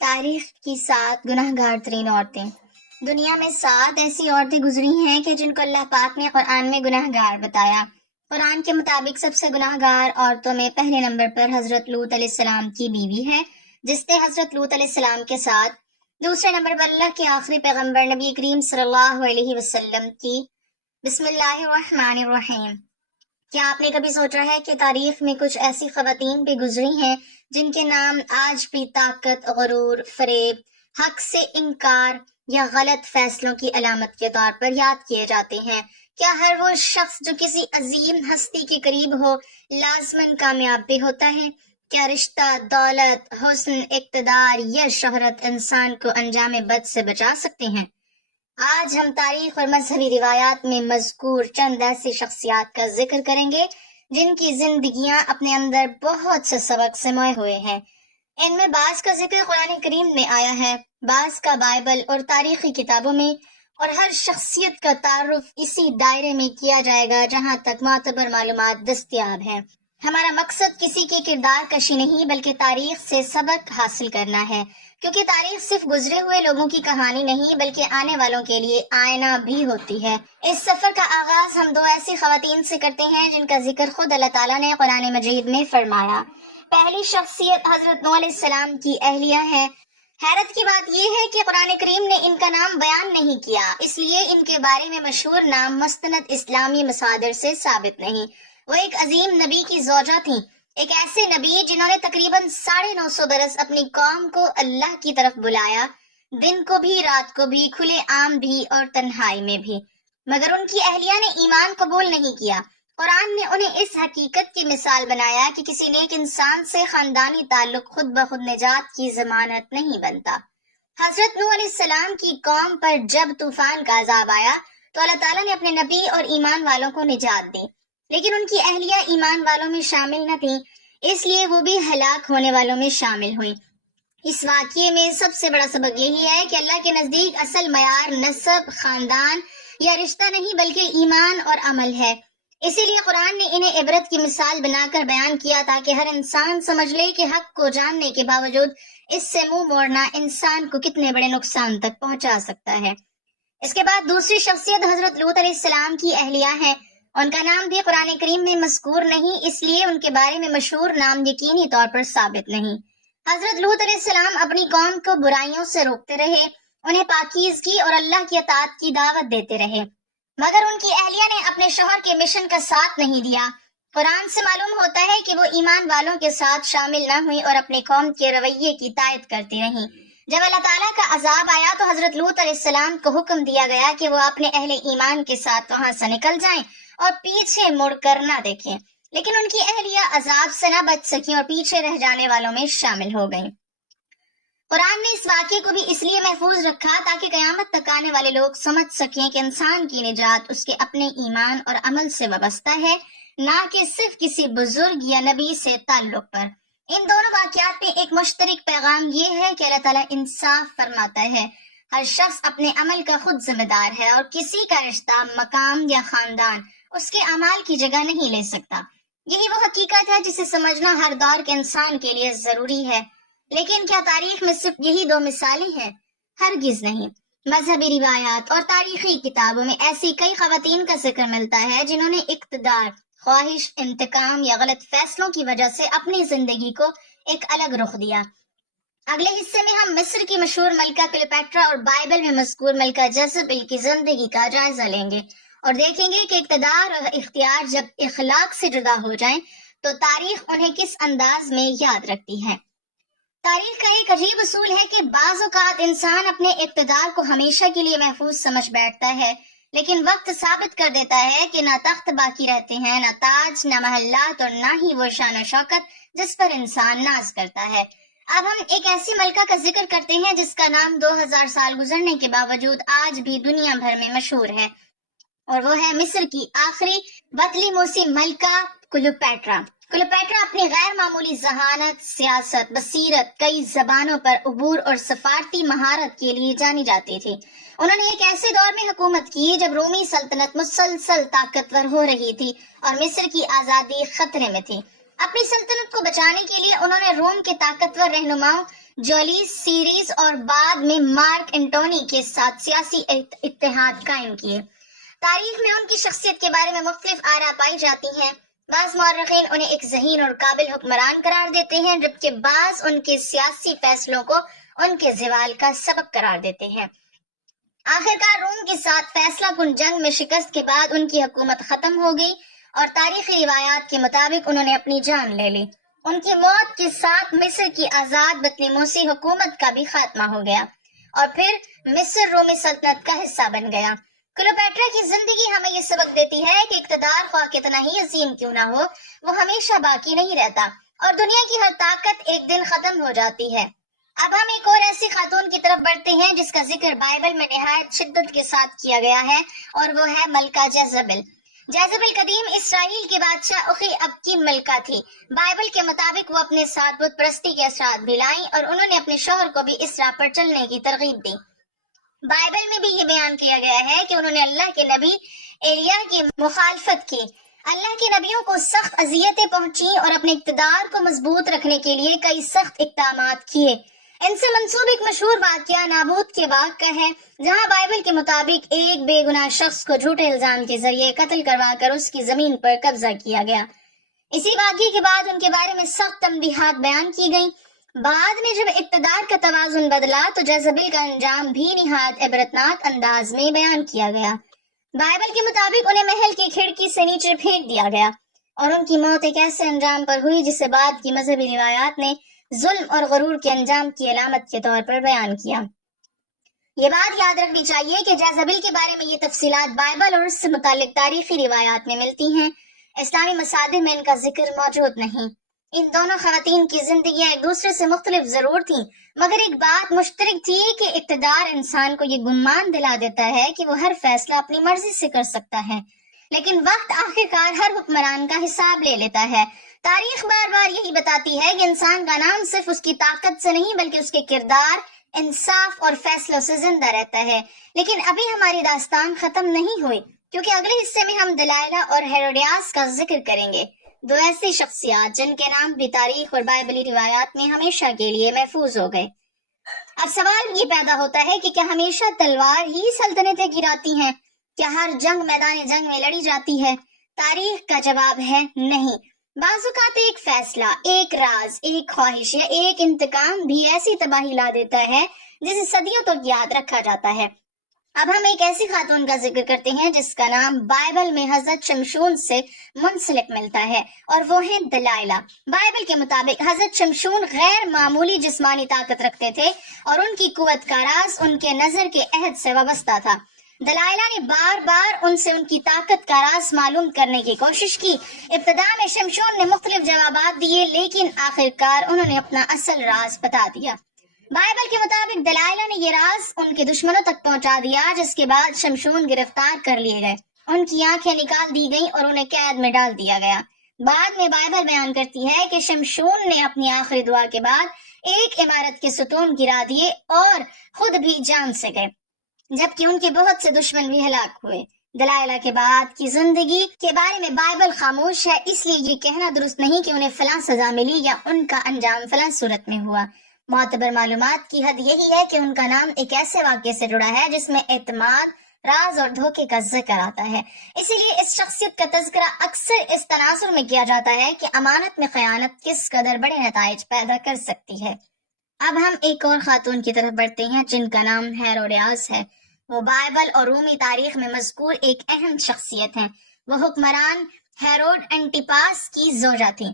تاریخ کی 7 گناہ گار ترین عورتیں۔ دنیا میں 7 ایسی عورتیں گزری ہیں کہ جن کو اللہ پاک نے قرآن میں گناہ گار بتایا۔ قرآن کے مطابق سب سے گناہ گار عورتوں میں پہلے نمبر پر حضرت لوط علیہ السلام کی بیوی ہے، جس نے حضرت لوط علیہ السلام کے ساتھ۔ دوسرے نمبر پر اللہ کے آخری پیغمبر نبی کریم صلی اللہ علیہ وسلم کی۔ بسم اللہ الرحمن الرحیم۔ کیا آپ نے کبھی سوچا ہے کہ تاریخ میں کچھ ایسی خواتین بھی گزری ہیں جن کے نام آج بھی طاقت، غرور، فریب، حق سے انکار یا غلط فیصلوں کی علامت کے طور پر یاد کیے جاتے ہیں؟ کیا ہر وہ شخص جو کسی عظیم ہستی کے قریب ہو لازماً کامیاب بھی ہوتا ہے؟ کیا رشتہ، دولت، حسن، اقتدار یا شہرت انسان کو انجام بد سے بچا سکتے ہیں؟ آج ہم تاریخ اور مذہبی روایات میں مذکور چند ایسی شخصیات کا ذکر کریں گے جن کی زندگیاں اپنے اندر بہت سے سبق سموئے ہوئے ہیں۔ ان میں بعض کا ذکر قرآن کریم میں آیا ہے، بعض کا بائبل اور تاریخی کتابوں میں، اور ہر شخصیت کا تعارف اسی دائرے میں کیا جائے گا جہاں تک معتبر معلومات دستیاب ہیں۔ ہمارا مقصد کسی کی کردار کشی نہیں بلکہ تاریخ سے سبق حاصل کرنا ہے، کیونکہ تاریخ صرف گزرے ہوئے لوگوں کی کہانی نہیں بلکہ آنے والوں کے لیے آئینہ بھی ہوتی ہے۔ اس سفر کا آغاز ہم 2 ایسی خواتین سے کرتے ہیں جن کا ذکر خود اللہ تعالیٰ نے قرآن مجید میں فرمایا۔ پہلی شخصیت حضرت نوح علیہ السلام کی اہلیہ ہے۔ حیرت کی بات یہ ہے کہ قرآن کریم نے ان کا نام بیان نہیں کیا، اس لیے ان کے بارے میں مشہور نام مستند اسلامی مصادر سے ثابت نہیں۔ وہ ایک عظیم نبی کی زوجہ تھیں، ایک ایسے نبی جنہوں نے تقریباً 950 برس اپنی قوم کو اللہ کی طرف بلایا، دن کو بھی، رات کو بھی، کھلے عام بھی اور تنہائی میں بھی، مگر ان کی اہلیہ نے ایمان قبول نہیں کیا۔ قرآن نے انہیں اس حقیقت کی مثال بنایا کہ کسی نیک انسان سے خاندانی تعلق خود بخود نجات کی ضمانت نہیں بنتا۔ حضرت نوح علیہ السلام کی قوم پر جب طوفان کا عذاب آیا تو اللہ تعالیٰ نے اپنے نبی اور ایمان والوں کو نجات دی، لیکن ان کی اہلیہ ایمان والوں میں شامل نہ تھیں، اس لیے وہ بھی ہلاک ہونے والوں میں شامل ہوئیں۔ اس واقعے میں سب سے بڑا سبق یہی ہے کہ اللہ کے نزدیک اصل معیار نسب، خاندان یا رشتہ نہیں بلکہ ایمان اور عمل ہے۔ اسی لیے قرآن نے انہیں عبرت کی مثال بنا کر بیان کیا تاکہ ہر انسان سمجھ لے کہ حق کو جاننے کے باوجود اس سے منہ موڑنا انسان کو کتنے بڑے نقصان تک پہنچا سکتا ہے۔ اس کے بعد دوسری شخصیت حضرت لوط علیہ السلام کی اہلیہ ہے۔ ان کا نام بھی قرآن کریم میں مذکور نہیں، اس لیے ان کے بارے میں مشہور نام یقینی طور پر ثابت نہیں۔ حضرت لوط علیہ السلام اپنی قوم کو برائیوں سے روکتے رہے، انہیں پاکیزگی اور اللہ کی اطاعت کی دعوت دیتے رہے، مگر ان کی اہلیہ نے اپنے شوہر کے مشن کا ساتھ نہیں دیا۔ قرآن سے معلوم ہوتا ہے کہ وہ ایمان والوں کے ساتھ شامل نہ ہوئی اور اپنے قوم کے رویے کی تائید کرتی رہیں۔ جب اللہ تعالیٰ کا عذاب آیا تو حضرت لوط علیہ السلام کو حکم دیا گیا کہ وہ اپنے اہل ایمان کے ساتھ وہاں سے نکل جائیں اور پیچھے مڑ کر نہ دیکھیں، لیکن ان کی اہلیہ عذاب سے نہ بچ سکیں اور پیچھے رہ جانے والوں میں شامل ہو گئیں۔ قرآن نے اس واقعے کو بھی اس لیے محفوظ رکھا تاکہ قیامت تک آنے والے لوگ سمجھ سکیں کہ انسان کی نجات اس کے اپنے ایمان اور عمل سے وابستہ ہے، نہ کہ صرف کسی بزرگ یا نبی سے تعلق پر۔ ان دونوں واقعات میں ایک مشترک پیغام یہ ہے کہ اللہ تعالیٰ انصاف فرماتا ہے، ہر شخص اپنے عمل کا خود ذمہ دار ہے اور کسی کا رشتہ، مقام یا خاندان اس کے اعمال کی جگہ نہیں لے سکتا۔ یہی وہ حقیقت ہے جسے سمجھنا ہر دور کے انسان کے لیے ضروری ہے۔ لیکن کیا تاریخ میں صرف یہی 2 مثالیں ہیں؟ ہرگز نہیں۔ مذہبی روایات اور تاریخی کتابوں میں ایسی کئی خواتین کا ذکر ملتا ہے جنہوں نے اقتدار، خواہش، انتقام یا غلط فیصلوں کی وجہ سے اپنی زندگی کو ایک الگ رخ دیا۔ اگلے حصے میں ہم مصر کی مشہور ملکہ کلیوپیٹرا اور بائبل میں مذکور ملکہ جیزبیل کی زندگی کا جائزہ لیں گے اور دیکھیں گے کہ اقتدار اور اختیار جب اخلاق سے جدا ہو جائیں تو تاریخ انہیں کس انداز میں یاد رکھتی ہے۔ تاریخ کا ایک عجیب اصول ہے کہ بعض اوقات انسان اپنے اقتدار کو ہمیشہ کے لیے محفوظ سمجھ بیٹھتا ہے، لیکن وقت ثابت کر دیتا ہے کہ نہ تخت باقی رہتے ہیں، نہ تاج، نہ محلات اور نہ ہی وہ شان و شوکت جس پر انسان ناز کرتا ہے۔ اب ہم ایک ایسی ملکہ کا ذکر کرتے ہیں جس کا نام 2000 سال گزرنے کے باوجود آج بھی دنیا بھر میں مشہور ہے، اور وہ ہے مصر کی آخری بطلیموسی ملکہ کلیوپیٹرا۔ کلیوپیٹرا اپنی غیر معمولی ذہانت، سیاست، بصیرت، کئی زبانوں پر عبور اور سفارتی مہارت کے لیے جانی جاتی تھی۔ انہوں نے ایک ایسے دور میں حکومت کی جب رومی سلطنت مسلسل طاقتور ہو رہی تھی اور مصر کی آزادی خطرے میں تھی۔ اپنی سلطنت کو بچانے کے لیے انہوں نے روم کے طاقتور رہنماؤں جولیس سیریز اور بعد میں مارک اینٹونی کے ساتھ سیاسی اتحاد قائم کیے۔ تاریخ میں ان کی شخصیت کے بارے میں مختلف آراء پائی جاتی ہیں۔ بعض مورخین انہیں ایک ذہین اور قابل حکمران قرار دیتے ہیں، جبکہ بعض ان کے سیاسی فیصلوں کو ان کے زوال کا سبب قرار دیتے ہیں۔ آخرکار روم کے ساتھ فیصلہ کن جنگ میں شکست کے بعد ان کی حکومت ختم ہو گئی اور تاریخی روایات کے مطابق انہوں نے اپنی جان لے لی۔ ان کی موت کے ساتھ مصر کی آزاد بطلیموسی حکومت کا بھی خاتمہ ہو گیا اور پھر مصر رومی سلطنت کا حصہ بن گیا۔ کلیوپیٹرا کی زندگی ہمیں یہ سبق دیتی ہے کہ اقتدار خواہ کتنا ہی عظیم کیوں نہ ہو، وہ ہمیشہ باقی نہیں رہتا اور دنیا کی ہر طاقت ایک دن ختم ہو جاتی ہے۔ اب ہم ایک اور ایسی خاتون کی طرف بڑھتے ہیں جس کا ذکر بائبل میں نہایت شدت کے ساتھ کیا گیا ہے، اور وہ ہے ملکہ جیزبل۔ جیزبل قدیم اسرائیل کے بادشاہ اخی اب کی ملکہ تھی۔ بائبل کے مطابق وہ اپنے ساتھ بت پرستی کے اثرات بھی لائیں اور انہوں نے اپنے شوہر کو بھی اس راہ پر چلنے کی ترغیب دی۔ بائبل میں بھی یہ بیان کیا گیا ہے کہ انہوں نے اللہ کے نبی ایلیا کی مخالفت کی۔ اللہ کے نبیوں کو سخت اذیتیں پہنچی اور اپنے اقتدار کو مضبوط رکھنے کے لیے کئی سخت اقدامات کیے۔ ان سے منسوب ایک مشہور واقعہ نابوت کے باغ کا ہے، جہاں بائبل کے مطابق ایک بے گناہ شخص کو جھوٹے الزام کے ذریعے قتل کروا کر اس کی زمین پر قبضہ کیا گیا۔ اسی واقعے کے بعد ان کے بارے میں سخت تنبیہات بیان کی گئیں۔ بعد میں جب اقتدار کا توازن بدلا تو جیزبل کا انجام بھی نہایت عبرتناک انداز میں بیان کیا گیا۔ بائبل کے مطابق انہیں محل کی کھڑکی سے نیچے پھینک دیا گیا اور ان کی موت ایک ایسے انجام پر ہوئی جسے بعد کی مذہبی روایات نے ظلم اور غرور کے انجام کی علامت کے طور پر بیان کیا۔ یہ بات یاد رکھنی چاہیے کہ جیزبل کے بارے میں یہ تفصیلات بائبل اور اس سے متعلق تاریخی روایات میں ملتی ہیں، اسلامی مصادر میں ان کا ذکر موجود نہیں۔ ان دونوں خواتین کی زندگیاں ایک دوسرے سے مختلف ضرور تھیں، مگر ایک بات مشترک تھی کہ اقتدار انسان کو یہ گمان دلا دیتا ہے کہ وہ ہر فیصلہ اپنی مرضی سے کر سکتا ہے، لیکن وقت آخرکار ہر حکمران کا حساب لے لیتا ہے۔ تاریخ بار بار یہی بتاتی ہے کہ انسان کا نام صرف اس کی طاقت سے نہیں بلکہ اس کے کردار، انصاف اور فیصلوں سے زندہ رہتا ہے۔ لیکن ابھی ہماری داستان ختم نہیں ہوئی، کیونکہ اگلے حصے میں ہم دلائلہ اور ہیروڈیاس کا ذکر کریں گے، دو ایسی شخصیات جن کے نام بھی تاریخ اور بائبلی روایات میں ہمیشہ کے لیے محفوظ ہو گئے۔ اب سوال یہ پیدا ہوتا ہے کہ کیا ہمیشہ تلوار ہی سلطنتیں گراتی ہیں؟ کیا ہر جنگ میدان جنگ میں لڑی جاتی ہے؟ تاریخ کا جواب ہے نہیں۔ بعض اوقات ایک فیصلہ، ایک راز، ایک خواہش یا ایک انتقام بھی ایسی تباہی لا دیتا ہے جسے صدیوں تک یاد رکھا جاتا ہے۔ اب ہم ایک ایسی خاتون کا ذکر کرتے ہیں جس کا نام بائبل میں حضرت شمشون سے منسلک ملتا ہے، اور وہ ہیں دلائلہ۔ بائبل کے مطابق حضرت شمشون غیر معمولی جسمانی طاقت رکھتے تھے اور ان کی قوت کا راز ان کے نظر کے عہد سے وابستہ تھا۔ دلائلہ نے بار بار ان سے ان کی طاقت کا راز معلوم کرنے کی کوشش کی۔ ابتدا میں شمشون نے مختلف جوابات دیے، لیکن آخرکار انہوں نے اپنا اصل راز بتا دیا۔ بائبل کے مطابق دلائلہ نے یہ راز ان کے دشمنوں تک پہنچا دیا، جس کے بعد شمشون گرفتار کر لیے گئے، ان کی آنکھیں نکال دی گئیں اور انہیں قید میں ڈال دیا گیا۔ بعد میں بائبل بیان کرتی ہے کہ شمشون نے اپنی آخری دعا کے بعد ایک عمارت کے ستون گرا دیے اور خود بھی جان سے گئے، جبکہ ان کے بہت سے دشمن بھی ہلاک ہوئے۔ دلائلہ کے بعد کی زندگی کے بارے میں بائبل خاموش ہے، اس لیے یہ کہنا درست نہیں کہ انہیں فلاں سزا ملی یا ان کا انجام فلاں صورت میں ہوا۔ معتبر معلومات کی حد یہی ہے کہ ان کا نام ایک ایسے واقعے سے جڑا ہے جس میں اعتماد، راز اور دھوکے کا ذکر آتا ہے۔ اسی لیے اس شخصیت کا تذکرہ اکثر اس تناظر میں کیا جاتا ہے کہ امانت میں خیانت کس قدر بڑے نتائج پیدا کر سکتی ہے۔ اب ہم ایک اور خاتون کی طرف بڑھتے ہیں جن کا نام ہیروڈیاس ہے۔ وہ بائبل اور رومی تاریخ میں مذکور ایک اہم شخصیت ہیں۔ وہ حکمران ہیروڈ انٹیپاس کی زوجہ تھیں۔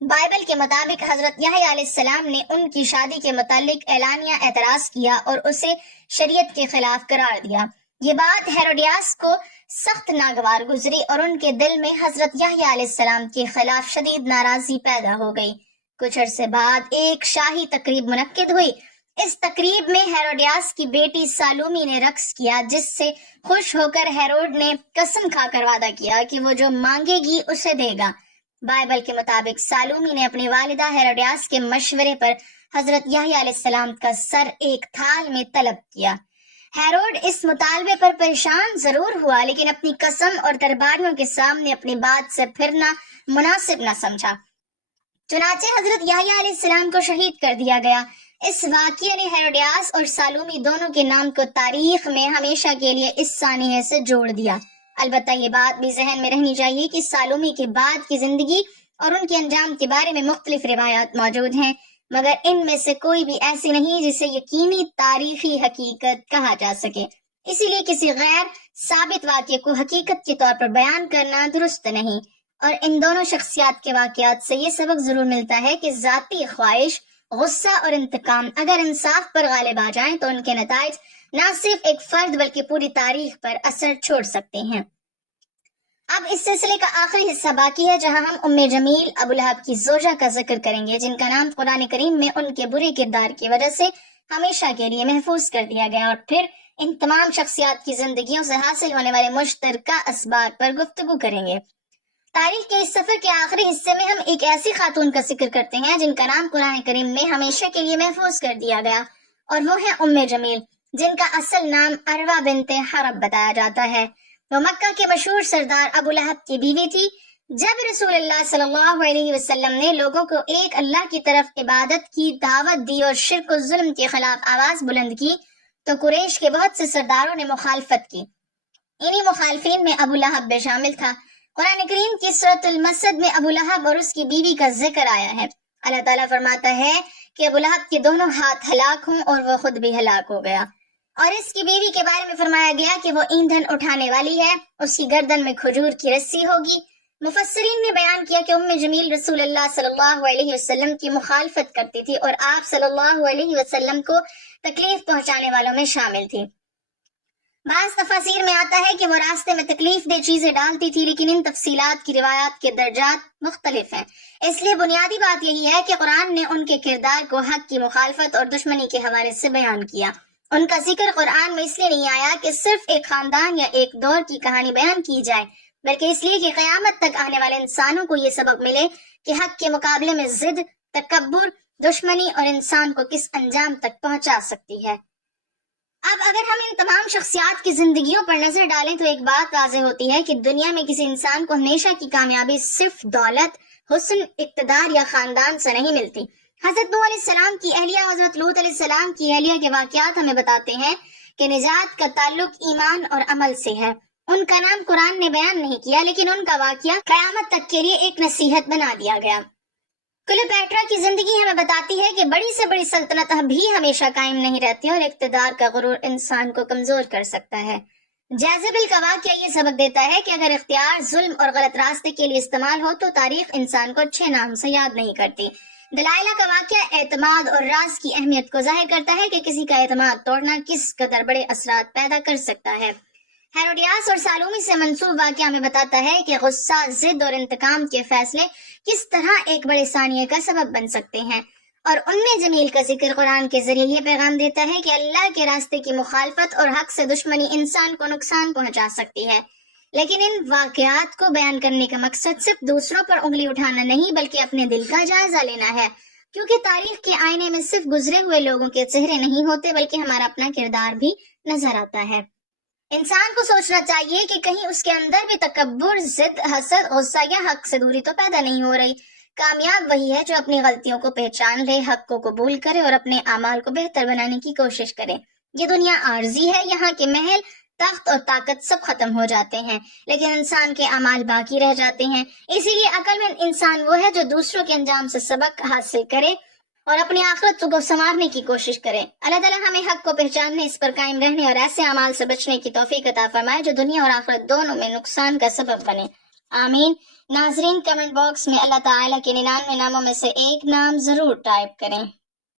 بائبل کے مطابق حضرت یحییٰ علیہ السلام نے ان کی شادی کے متعلق اعلانیہ اعتراض کیا اور اسے شریعت کے خلاف قرار دیا۔ یہ بات ہیروڈیاس کو سخت ناگوار گزری اور ان کے دل میں حضرت یحییٰ علیہ السلام کے خلاف شدید ناراضی پیدا ہو گئی۔ کچھ عرصے بعد ایک شاہی تقریب منعقد ہوئی۔ اس تقریب میں ہیروڈیاس کی بیٹی سالومی نے رقص کیا، جس سے خوش ہو کر ہیروڈ نے قسم کھا کر وعدہ کیا کہ وہ جو مانگے گی اسے دے گا۔ بائبل کے مطابق سالومی نے اپنی والدہ ہیروڈیاس کے مشورے پر حضرت یحییٰ علیہ السلام کا سر ایک تھال میں طلب کیا۔ ہیروڈ اس مطالبے پر پریشان ضرور ہوا، لیکن اپنی قسم اور درباریوں کے سامنے اپنی بات سے پھرنا مناسب نہ سمجھا۔ چنانچہ حضرت یحییٰ علیہ السلام کو شہید کر دیا گیا۔ اس واقعے نے ہیروڈیاس اور سالومی دونوں کے نام کو تاریخ میں ہمیشہ کے لیے اس سانحے سے جوڑ دیا۔ البتہ یہ بات بھی ذہن میں رہنی چاہیے کہ سالومی کے بعد کی زندگی اور ان کے انجام کے بارے میں مختلف روایات موجود ہیں، مگر ان میں سے کوئی بھی ایسی نہیں جسے یقینی تاریخی حقیقت کہا جا سکے۔ اسی لیے کسی غیر ثابت واقعے کو حقیقت کے طور پر بیان کرنا درست نہیں، اور ان دونوں شخصیات کے واقعات سے یہ سبق ضرور ملتا ہے کہ ذاتی خواہش، غصہ اور انتقام اگر انصاف پر غالب آ جائیں تو ان کے نتائج نہ صرف ایک فرد بلکہ پوری تاریخ پر اثر چھوڑ سکتے ہیں۔ اب اس سلسلے کا آخری حصہ باقی ہے، جہاں ہم ام جمیل ابو لہب کی زوجہ کا ذکر کریں گے، جن کا نام قرآن کریم میں ان کے برے کردار کی وجہ سے ہمیشہ کے لیے محفوظ کر دیا گیا، اور پھر ان تمام شخصیات کی زندگیوں سے حاصل ہونے والے مشترکہ اسباب پر گفتگو کریں گے۔ تاریخ کے اس سفر کے آخری حصے میں ہم ایک ایسی خاتون کا ذکر کرتے ہیں جن کا نام قرآن کریم میں ہمیشہ کے لیے محفوظ کر دیا گیا، اور وہ ہے ام جمیل، جن کا اصل نام عروہ بنت حرب بتایا جاتا ہے۔ وہ مکہ کے مشہور سردار ابو لہب کی بیوی تھی۔ جب رسول اللہ صلی اللہ علیہ وسلم نے لوگوں کو ایک اللہ کی طرف عبادت کی دعوت دی اور شرک و ظلم کے خلاف آواز بلند کی تو قریش کے بہت سے سرداروں نے مخالفت کی۔ انہی مخالفین میں ابو لہب بھی شامل تھا۔ قرآن کریم کی سورۃ المسد میں ابو لہب اور اس کی بیوی کا ذکر آیا ہے۔ اللہ تعالیٰ فرماتا ہے کہ ابو لہب کے دونوں ہاتھ ہلاک ہوں اور وہ خود بھی ہلاک ہو گیا، اور اس کی بیوی کے بارے میں فرمایا گیا کہ وہ ایندھن اٹھانے والی ہے، اس کی گردن میں کھجور کی رسی ہوگی۔ مفسرین نے بیان کیا کہ ام جمیل رسول اللہ صلی اللہ علیہ وسلم کی مخالفت کرتی تھی اور آپ صلی اللہ علیہ وسلم کو تکلیف پہنچانے والوں میں شامل تھی۔ بعض تفاسیر میں آتا ہے کہ وہ راستے میں تکلیف دہ چیزیں ڈالتی تھی، لیکن ان تفصیلات کی روایات کے درجات مختلف ہیں۔ اس لیے بنیادی بات یہی ہے کہ قرآن نے ان کے کردار کو حق کی مخالفت اور دشمنی کے حوالے سے بیان کیا۔ ان کا ذکر قرآن میں اس لیے نہیں آیا کہ صرف ایک خاندان یا ایک دور کی کہانی بیان کی جائے، بلکہ اس لیے کہ قیامت تک آنے والے انسانوں کو یہ سبق ملے کہ حق کے مقابلے میں ضد، تکبر، دشمنی اور انسان کو کس انجام تک پہنچا سکتی ہے۔ اب اگر ہم ان تمام شخصیات کی زندگیوں پر نظر ڈالیں تو ایک بات واضح ہوتی ہے کہ دنیا میں کسی انسان کو ہمیشہ کی کامیابی صرف دولت، حسن، اقتدار یا خاندان سے نہیں ملتی۔ حضرت نوح علیہ السلام کی اہلیہ اور حضرت لوط علیہ السلام کی اہلیہ کے واقعات ہمیں بتاتے ہیں کہ نجات کا تعلق ایمان اور عمل سے ہے۔ ان کا نام قرآن نے بیان نہیں کیا، لیکن ان کا واقعہ قیامت تک کے لیے ایک نصیحت بنا دیا گیا۔ کلیوپیٹرا کی زندگی ہمیں بتاتی ہے کہ بڑی سے بڑی سلطنت بھی ہمیشہ قائم نہیں رہتی اور اقتدار کا غرور انسان کو کمزور کر سکتا ہے۔ جیزبل کا واقعہ یہ سبق دیتا ہے کہ اگر اختیار ظلم اور غلط راستے کے لیے استعمال ہو تو تاریخ انسان کو اچھے نام سے یاد نہیں کرتی۔ دلائلہ کا واقعہ اعتماد اور راز کی اہمیت کو ظاہر کرتا ہے کہ کسی کا اعتماد توڑنا کس قدر بڑے اثرات پیدا کر سکتا ہے۔ ہیروڈیاس اور سالومی سے منسوب واقعہ ہمیں بتاتا ہے کہ غصہ، ضد اور انتقام کے فیصلے کس طرح ایک بڑے ثانیے کا سبب بن سکتے ہیں، اور ام جمیل کا ذکر قرآن کے ذریعے یہ پیغام دیتا ہے کہ اللہ کے راستے کی مخالفت اور حق سے دشمنی انسان کو نقصان پہنچا سکتی ہے۔ لیکن ان واقعات کو بیان کرنے کا مقصد صرف دوسروں پر انگلی اٹھانا نہیں بلکہ اپنے دل کا جائزہ لینا ہے، کیونکہ تاریخ کے آئینے میں صرف گزرے ہوئے لوگوں کے چہرے نہیں ہوتے بلکہ ہمارا اپنا کردار بھی نظر آتا ہے۔ انسان کو سوچنا چاہیے کہ کہیں اس کے اندر بھی تکبر، ضد، حسد، غصہ یا حق سے دوری تو پیدا نہیں ہو رہی۔ کامیاب وہی ہے جو اپنی غلطیوں کو پہچان لے، حق کو قبول کرے اور اپنے اعمال کو بہتر بنانے کی کوشش کرے۔ یہ دنیا عارضی ہے، یہاں کے محل، تخت اور طاقت سب ختم ہو جاتے ہیں، لیکن انسان کے اعمال باقی رہ جاتے ہیں۔ اسی لیے عقل مند انسان وہ ہے جو دوسروں کے انجام سے سبق حاصل کرے اور اپنی آخرت کو سنوارنے کی کوشش کرے۔ اللہ تعالیٰ ہمیں حق کو پہچاننے، اس پر قائم رہنے اور ایسے اعمال سے بچنے کی توفیق عطا فرمائے جو دنیا اور آخرت دونوں میں نقصان کا سبب بنے، آمین۔ ناظرین، کمنٹ باکس میں اللہ تعالیٰ کے 99 ناموں میں سے ایک نام ضرور ٹائپ کریں۔